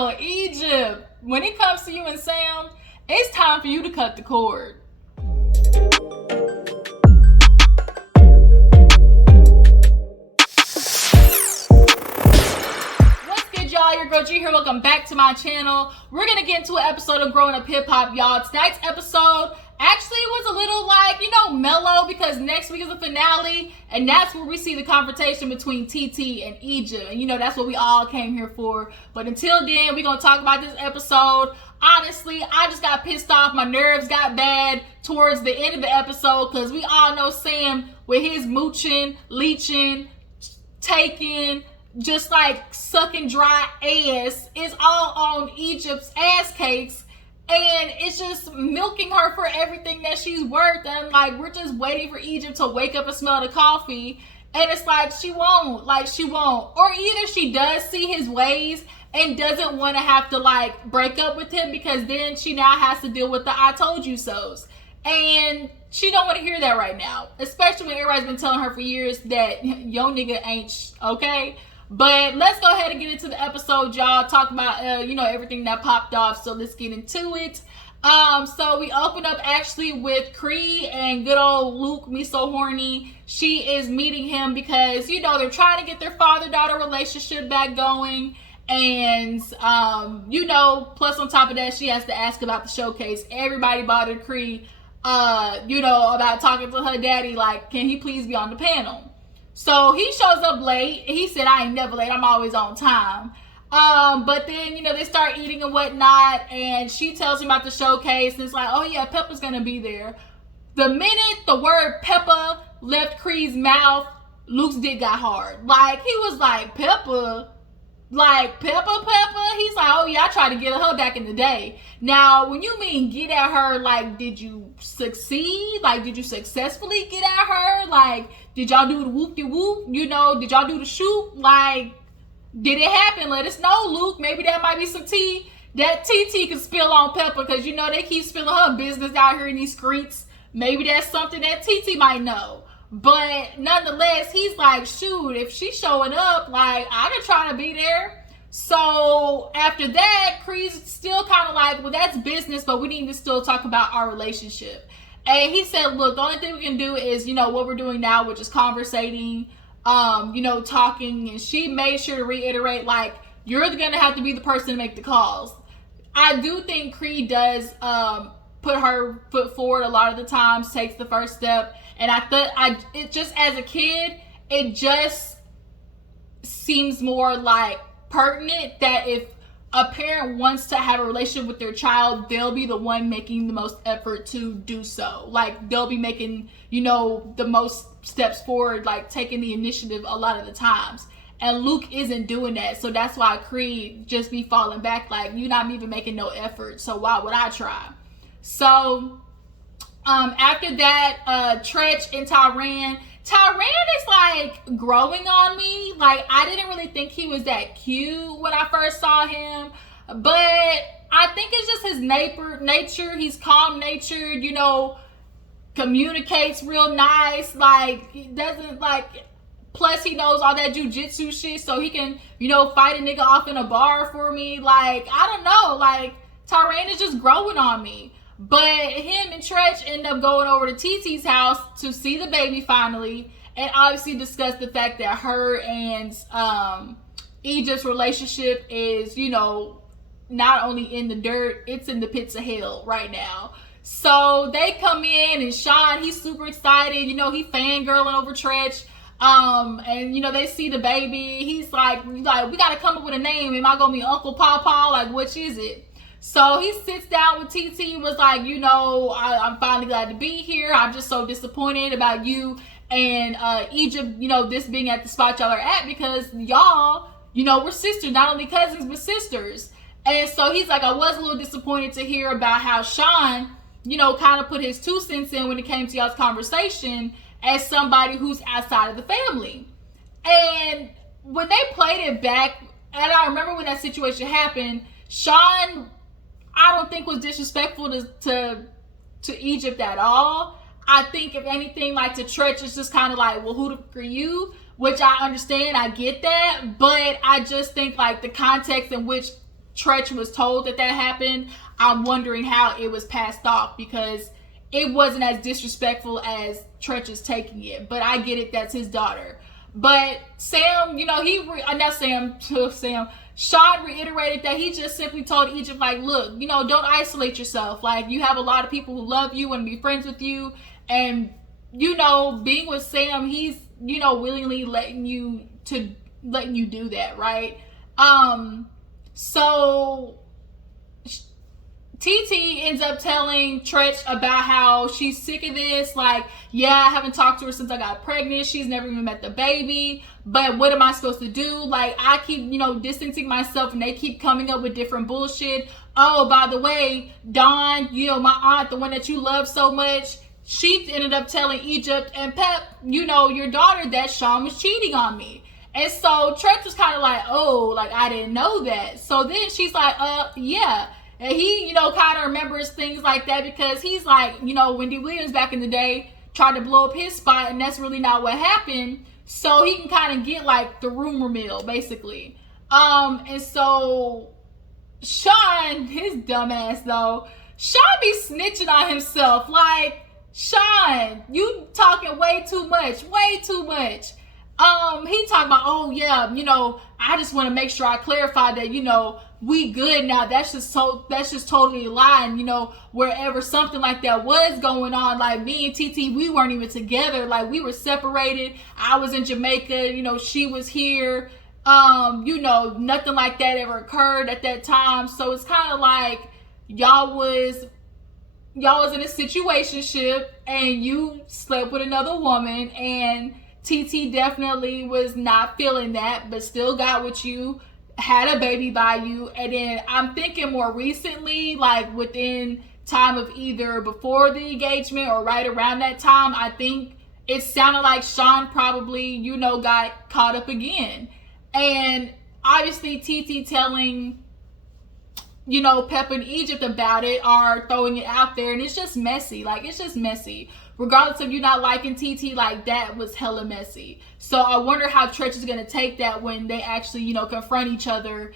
girl, Egypt, when it comes to you and Sam, it's time for you to cut the cord. Y'all, your girl G here. Welcome back to my channel. We're gonna get into an episode of Growing Up Hip Hop, y'all. Tonight's episode actually was a little mellow because next week is the finale, and that's where we see the confrontation between TT and Egypt. And that's what we all came here for. But until then, we're gonna talk about this episode. Honestly, I just got pissed off. My nerves got bad towards the end of the episode because we all know Sam with his mooching, leeching, taking, just like sucking dry ass is all on Egypt's ass cakes, and it's just milking her for everything that she's worth. And we're just waiting for Egypt to wake up and smell the coffee, and it's she won't, or either she does see his ways and doesn't want to have to break up with him, because then she now has to deal with the I told you so's, and she don't want to hear that right now, especially when everybody's been telling her for years that yo nigga ain't okay. But let's go ahead and get into the episode, y'all. Talk about, everything that popped off. So let's get into it. So we open up actually with Cree and good old Luke, me so horny. She is meeting him because, they're trying to get their father-daughter relationship back going. And, plus on top of that, she has to ask about the showcase. Everybody bothered Cree, about talking to her daddy. Can he please be on the panel? So he shows up late. He said, I ain't never late. I'm always on time. But then, they start eating and whatnot. And she tells him about the showcase. And it's oh yeah, Pepa's going to be there. The minute the word Pepa left Cree's mouth, Luke's dick got hard. He was Pepa? Pepa? He's oh yeah, I tried to get at her back in the day. Now, when you mean get at her, did you succeed? Did you successfully get at her? Did y'all do the whoop-de-whoop? Did y'all do the shoot? Did it happen? Let us know, Luke. Maybe that might be some tea that TT could spill on Pepa, because they keep spilling her business out here in these streets. Maybe that's something that TT might know. But nonetheless, he's shoot, if she's showing up, I could try to be there. So after that, Cree's still kind of well, that's business, but we need to still talk about our relationship. And he said, look, the only thing we can do is, what we're doing now, which is conversating, talking. And she made sure to reiterate, you're going to have to be the person to make the calls. I do think Cree does put her foot forward a lot of the times, takes the first step. And I thought, it just as a kid, it just seems more pertinent that if a parent wants to have a relationship with their child, they'll be the one making the most effort to do so. They'll be making, the most steps forward, taking the initiative a lot of the times. And Luke isn't doing that. So that's why Cree just be falling back you're not even making no effort. So why would I try? So after that, Tretch and Tyran is growing on me. I didn't really think he was that cute when I first saw him, but I think it's just his nature. He's calm-natured, communicates real nice. He doesn't plus he knows all that jujitsu shit, so he can, fight a nigga off in a bar for me. I don't know, Tyran is just growing on me. But him and Treach end up going over to TT's house to see the baby finally, and obviously discuss the fact that her and Egypt's relationship is, not only in the dirt, it's in the pits of hell right now. So they come in, and Sean, he's super excited. He fangirling over Treach. And they see the baby. He's we gotta come up with a name. Am I gonna be Uncle Pawpaw? Which is it? So he sits down with TT, was I'm finally glad to be here. I'm just so disappointed about you and Egypt, this being at the spot y'all are at, because y'all, we're sisters, not only cousins, but sisters. And so he's I was a little disappointed to hear about how Sean, kind of put his 2 cents in when it came to y'all's conversation as somebody who's outside of the family. And when they played it back, and I remember when that situation happened, Sean, I don't think was disrespectful to Egypt at all. I think if anything, to Treach, it's just kind of well, who the fuck are you? Which I understand, I get that, but I just think the context in which Tretch was told that happened, I'm wondering how it was passed off, because it wasn't as disrespectful as Tretch is taking it. But I get it, that's his daughter. But Sam, not Sam, Sam, Sean reiterated that he just simply told Egypt, like, look, don't isolate yourself. Like, you have a lot of people who love you and be friends with you. And, being with Sam, he's, willingly letting you do that, right? So TT ends up telling Tretch about how she's sick of this. Like, yeah, I haven't talked to her since I got pregnant. She's never even met the baby. But what am I supposed to do? Like, I keep, distancing myself, and they keep coming up with different bullshit. Oh, by the way, Dawn, my aunt, the one that you love so much, she ended up telling Egypt and Pep, your daughter, that Sean was cheating on me. And so Tretch was kind of like, oh, like, I didn't know that. So then she's like, yeah. And he, kind of remembers things like that, because he's like, Wendy Williams back in the day tried to blow up his spot, and that's really not what happened. So he can kind of get, like, the rumor mill, basically. And so Sean, his dumbass, though, Sean be snitching on himself. Like, Sean, you talking way too much. He talking about, oh yeah, I just want to make sure I clarify that, we good now. That's just totally a lie. And, wherever something like that was going on, like, me and TT, we weren't even together. Like, we were separated. I was in Jamaica, she was here. Nothing like that ever occurred at that time. So it's kind of like y'all was in a situationship, and you slept with another woman, and TT definitely was not feeling that, but still got with you, had a baby by you. And then I'm thinking more recently, like within time of either before the engagement or right around that time, I think it sounded like Sean probably, got caught up again. And obviously TT telling, Pepa and Egypt about it, are throwing it out there, and it's just messy. Like, it's just messy. Regardless of you not liking TT, like, that was hella messy. So I wonder how Tretch is going to take that when they actually, confront each other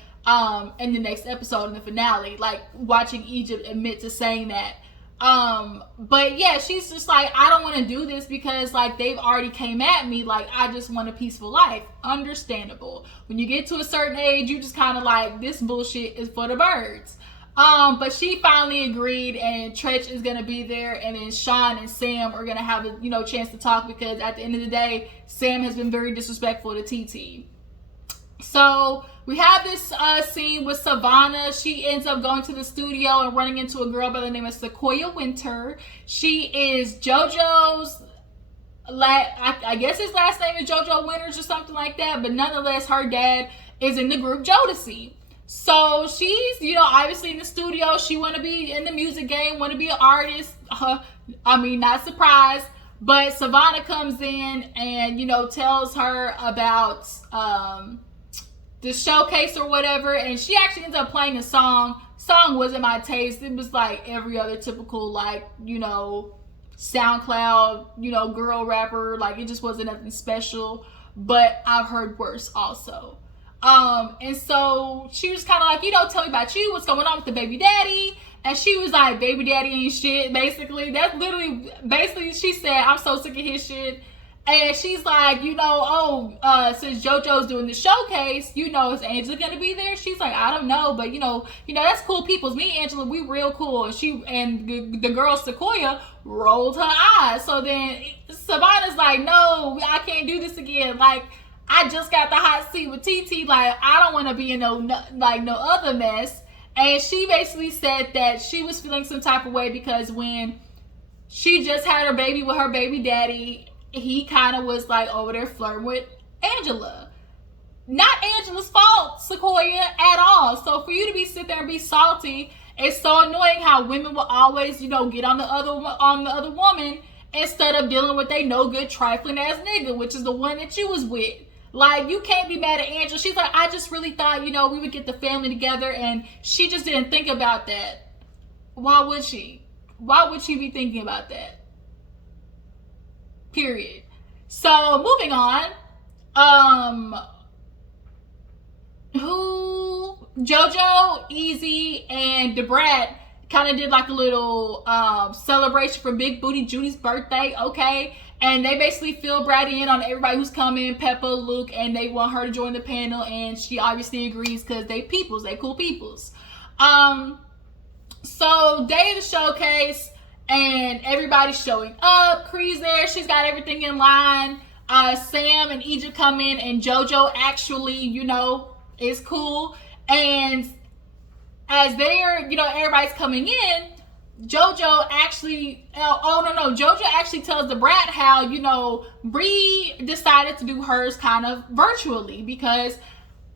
in the next episode, in the finale. Like, watching Egypt admit to saying that. But yeah, she's just like, I don't want to do this because, like, they've already came at me. Like, I just want a peaceful life. Understandable. When you get to a certain age, you just kind of like, this bullshit is for the birds. But she finally agreed, and Tretch is gonna be there, and then Sean and Sam are gonna have a chance to talk, because at the end of the day, Sam has been very disrespectful to TT. So we have this scene with Savannah. She ends up going to the studio and running into a girl by the name of Sequoia Winter. She is JoJo's, I guess his last name is JoJo Winters or something like that, but nonetheless, her dad is in the group Jodeci. So she's, obviously in the studio. She want to be in the music game, want to be an artist. Not surprised. But Savannah comes in and, tells her about the showcase or whatever. And she actually ends up playing a song. Song wasn't my taste. It was like every other typical, like, SoundCloud, girl rapper. Like, it just wasn't nothing special. But I've heard worse also. And so she was kind of like, tell me about you, what's going on with the baby daddy. And she was like, baby daddy ain't shit, basically. That's literally, she said, I'm so sick of his shit. And she's like, since JoJo's doing the showcase, is Angela gonna be there? She's like, I don't know, but that's cool peoples. Me and Angela, we real cool. And the girl Sequoia rolled her eyes. So then Savannah's like, no, I can't do this again. Like, I just got the hot seat with TT. Like, I don't want to be in no other mess. And she basically said that she was feeling some type of way because when she just had her baby with her baby daddy, he kind of was like over there flirting with Angela. Not Angela's fault, Sequoia, at all. So for you to be sit there and be salty, it's so annoying how women will always, get on the other woman instead of dealing with a no good trifling ass nigga, which is the one that you was with. Like, you can't be mad at Angela. She's like, I just really thought, we would get the family together, and she just didn't think about that. Why would she? Why would she be thinking about that? Period. So, moving on. Jojo, Easy, and Da Brat kind of did like a little celebration for Big Booty Judy's birthday, okay? And they basically fill Brat in on everybody who's coming, Pepa, Luke, and they want her to join the panel, and she obviously agrees because they cool peoples. So day of the showcase, and everybody's showing up. Cree's there, she's got everything in line. Sam and Egypt come in, and Jojo actually, is cool. And as they're, everybody's coming in, Jojo actually, Jojo actually tells Da Brat how, Bree decided to do hers kind of virtually because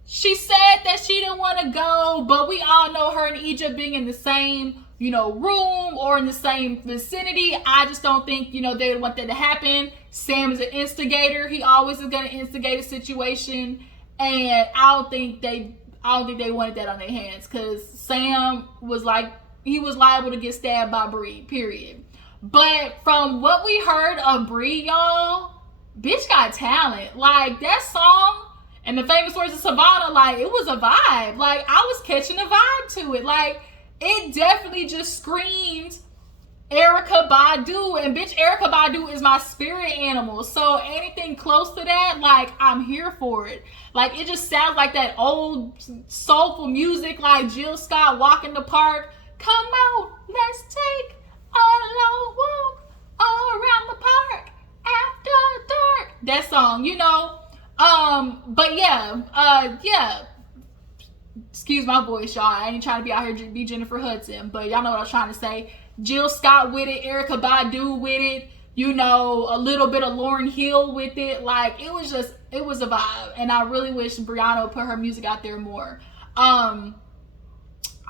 she said that she didn't want to go, but we all know her and Egypt being in the same, room or in the same vicinity. I just don't think, they would want that to happen. Sam is an instigator. He always is going to instigate a situation, and I don't think they wanted that on their hands because Sam was like, he was liable to get stabbed by Bree, period. But from what we heard of Bree, y'all, bitch got talent. Like, that song and the famous words of Savannah, like, it was a vibe. Like, I was catching a vibe to it. Like, it definitely just screamed Erykah Badu. And bitch, Erykah Badu is my spirit animal. So anything close to that, like, I'm here for it. Like, it just sounds like that old soulful music, like Jill Scott, Walk in the Park. Come out, let's take a long walk all around the park after dark. That song, but yeah. Excuse my voice, y'all. I ain't trying to be out here to be Jennifer Hudson, but y'all know what I was trying to say. Jill Scott with it, Erykah Badu with it, a little bit of Lauryn Hill with it. Like, it was a vibe, and I really wish Brianna would put her music out there more.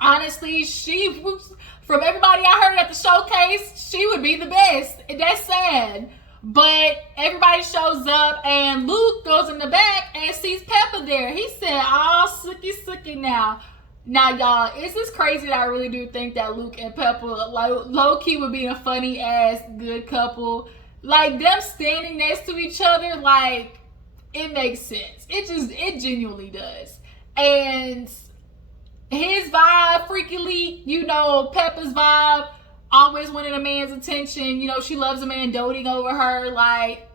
Honestly, from everybody I heard at the showcase, she would be the best. That's sad. But everybody shows up, and Luke goes in the back and sees Pepa there. He said, "Oh, sookie now." Now, y'all, is this crazy that I really do think that Luke and Pepa, low-key, would be a funny-ass good couple? Like, them standing next to each other, like, it makes sense. It genuinely does. And his vibe, freakily, Peppa's vibe, always wanting a man's attention. She loves a man doting over her. Like,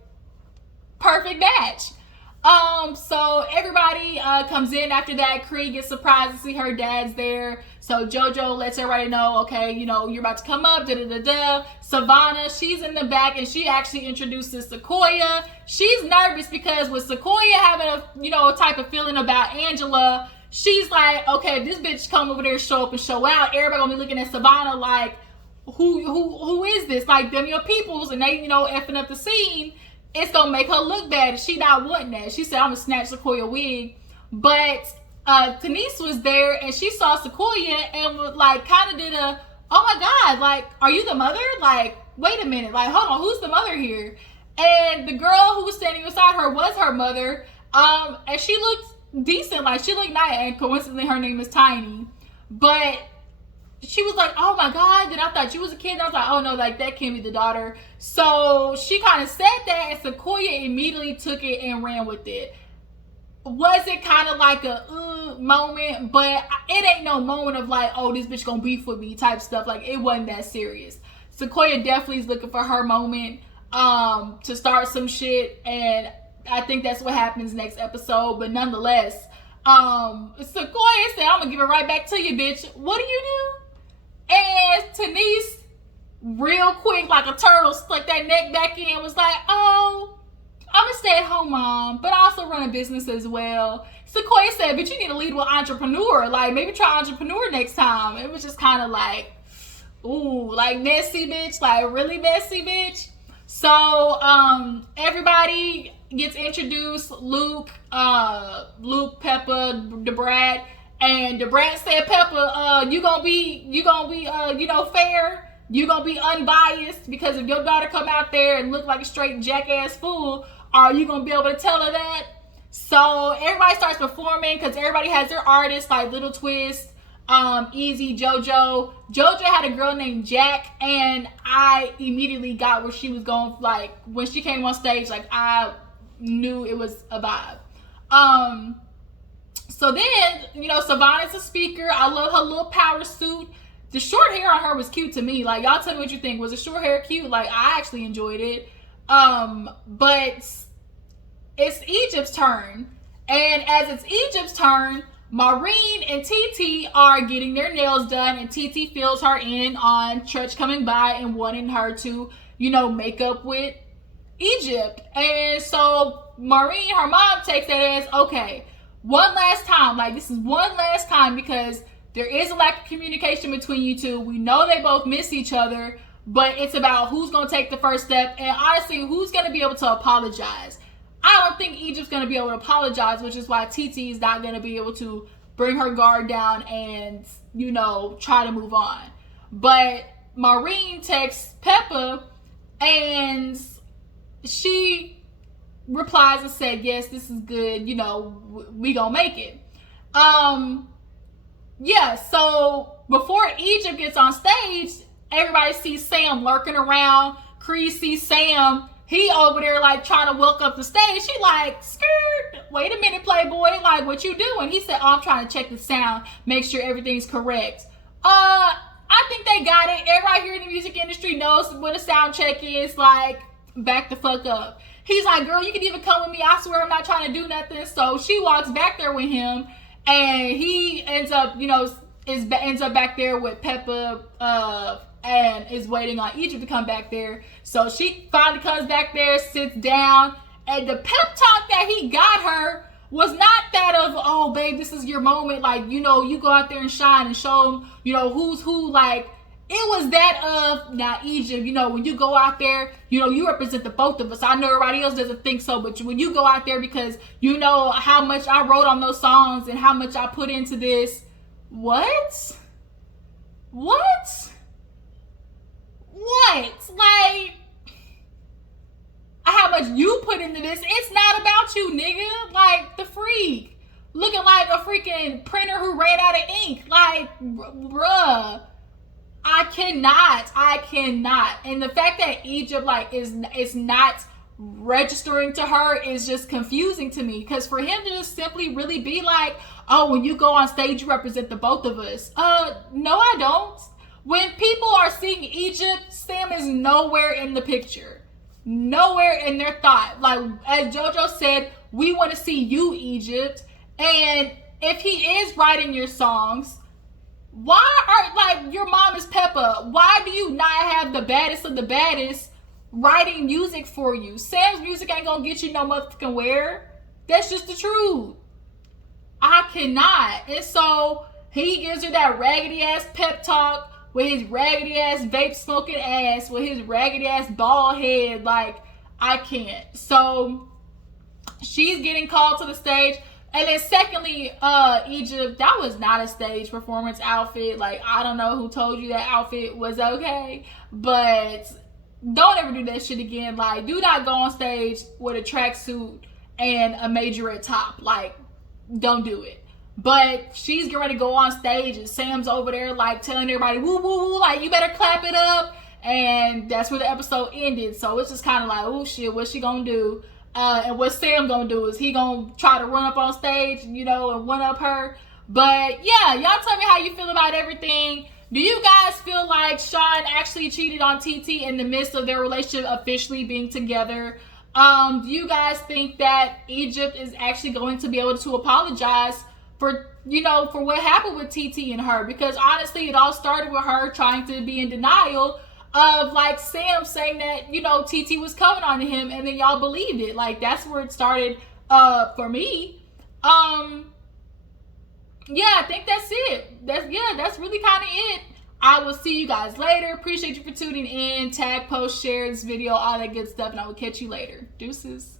perfect match. So everybody comes in after that. Cree gets surprised to see her dad's there. So Jojo lets everybody know, okay, you're about to come up, da-da-da-da. Savannah, she's in the back, and she actually introduces Sequoia. She's nervous because with Sequoia having a type of feeling about Angela, she's like, okay, if this bitch come over there, show up and show out, everybody gonna be looking at Savannah like, who is this? Like, them your peoples, and they, effing up the scene. It's gonna make her look bad, and she not wanting that. She said, I'm gonna snatch Sequoia wig. But Denise was there, and she saw Sequoia and like kind of did a, oh my God, like, are you the mother? Like, wait a minute, like, hold on, who's the mother here? And the girl who was standing beside her was her mother. And she looked decent, like, she looked nice, and coincidentally her name is Tiny. But she was like, oh my God, then I thought you was a kid. And I was like, oh no, like, that can't be the daughter. So she kind of said that, and Sequoia immediately took it and ran with it. Was it kind of like a moment? But it ain't no moment of like, oh, this bitch gonna beef with me type stuff. Like, it wasn't that serious. Sequoia definitely is looking for her moment to start some shit, and I think that's what happens next episode. But nonetheless, Sequoia said, I'm gonna give it right back to you, bitch. What do you do? And Denise, real quick, like a turtle, stuck that neck back in, was like, oh, I'm a stay-at-home mom, but I also run a business as well. Sequoia said, but you need to lead with entrepreneur. Like, maybe try entrepreneur next time. It was just kind of like, ooh, like messy, bitch. Like, really messy, bitch. So, everybody gets introduced. Luke, Pepa, Da Brat. And Da Brat said, Pepa, you gonna be, fair. You gonna be unbiased, because if your daughter come out there and look like a straight jackass fool, are you gonna be able to tell her that? So everybody starts performing, because everybody has their artists, like Little Twist, Easy, Jojo. Jojo had a girl named Jack, and I immediately got where she was going. Like, when she came on stage, like, I knew it was a vibe. So So then, you know, Savannah's a speaker. I love her little power suit. The short hair on her was cute to me. Like, y'all tell me what you think. Was the short hair cute? Like, I actually enjoyed it. But it's Egypt's turn. And as it's Egypt's turn, Maureen and TT are getting their nails done, and TT fills her in on Tretch coming by and wanting her to, you know, make up with Egypt. And so Maureen, her mom, takes that as, okay, one last time. Like, this is one last time because there is a lack of communication between you two. We know they both miss each other, but it's about who's going to take the first step, and honestly, who's going to be able to apologize. I don't think Egypt's going to be able to apologize, which is why TT is not going to be able to bring her guard down and, you know, try to move on. But Maureen texts Pepa, and she replies and said, yes, this is good, you know, we gonna make it. Yeah, so before Egypt gets on stage, everybody sees Sam lurking around. Cree sees Sam. He over there, like, trying to walk up the stage. She like, skirt. Wait a minute, Playboy. Like, what you doing? He said, oh, I'm trying to check the sound, make sure everything's correct. I think they got it. Everybody here in the music industry knows what a sound check is. Like, back the fuck up. He's like, girl, you can even come with me. I swear I'm not trying to do nothing. So she walks back there with him, and he ends up, you know, ends up back there with Pepa, and is waiting on Egypt to come back there. So she finally comes back there, sits down, and the pep talk that he got her was not that of, oh, babe, this is your moment. Like, you know, you go out there and shine and show them, you know, who's who. Like, it was that of, now, Egypt, you know, when you go out there, you know, you represent the both of us. I know everybody else doesn't think so, but when you go out there, because you know how much I wrote on those songs and how much I put into this. What? Like, how much you put into this? It's not about you, nigga. Like, the freak. Looking like a freaking printer who ran out of ink. Like, bruh. I cannot. And the fact that Egypt, like, is not registering to her is just confusing to me. Because for him to just simply really be like, oh, when you go on stage, you represent the both of us. No, I don't. When people are seeing Egypt, Sam is nowhere in the picture. Nowhere in their thought. Like, as Jojo said, we want to see you, Egypt. And if he is writing your songs, why are, like, your mom is Pepa. Why do you not have the baddest of the baddest writing music for you? Sam's music ain't gonna get you no motherfucking where. That's just the truth. I cannot. And so he gives her that raggedy ass pep talk with his raggedy ass vape smoking ass, with his raggedy ass bald head. Like, I can't. So she's getting called to the stage. And then secondly, Egypt, that was not a stage performance outfit. Like, I don't know who told you that outfit was okay, but don't ever do that shit again. Like, do not go on stage with a tracksuit and a majorette top. Like, don't do it. But she's getting ready to go on stage, and Sam's over there, like, telling everybody, woo, woo, woo, like, you better clap it up. And that's where the episode ended. So it's just kind of like, oh, shit, what's she gonna do? And what Sam gonna do? Is he gonna try to run up on stage, you know, and one up her? But yeah, y'all tell me how you feel about everything. Do you guys feel like Sean actually cheated on TT in the midst of their relationship officially being together? Do you guys think that Egypt is actually going to be able to apologize for, you know, for what happened with TT and her? Because honestly, it all started with her trying to be in denial of, like, Sam saying that, you know, TT was coming on to him, and then y'all believed it. Like, that's where it started for me. Yeah, I think that's it. That's really kind of it. I will see you guys later. Appreciate you for tuning in. Tag, post, share this video, all that good stuff, and I will catch you later. Deuces.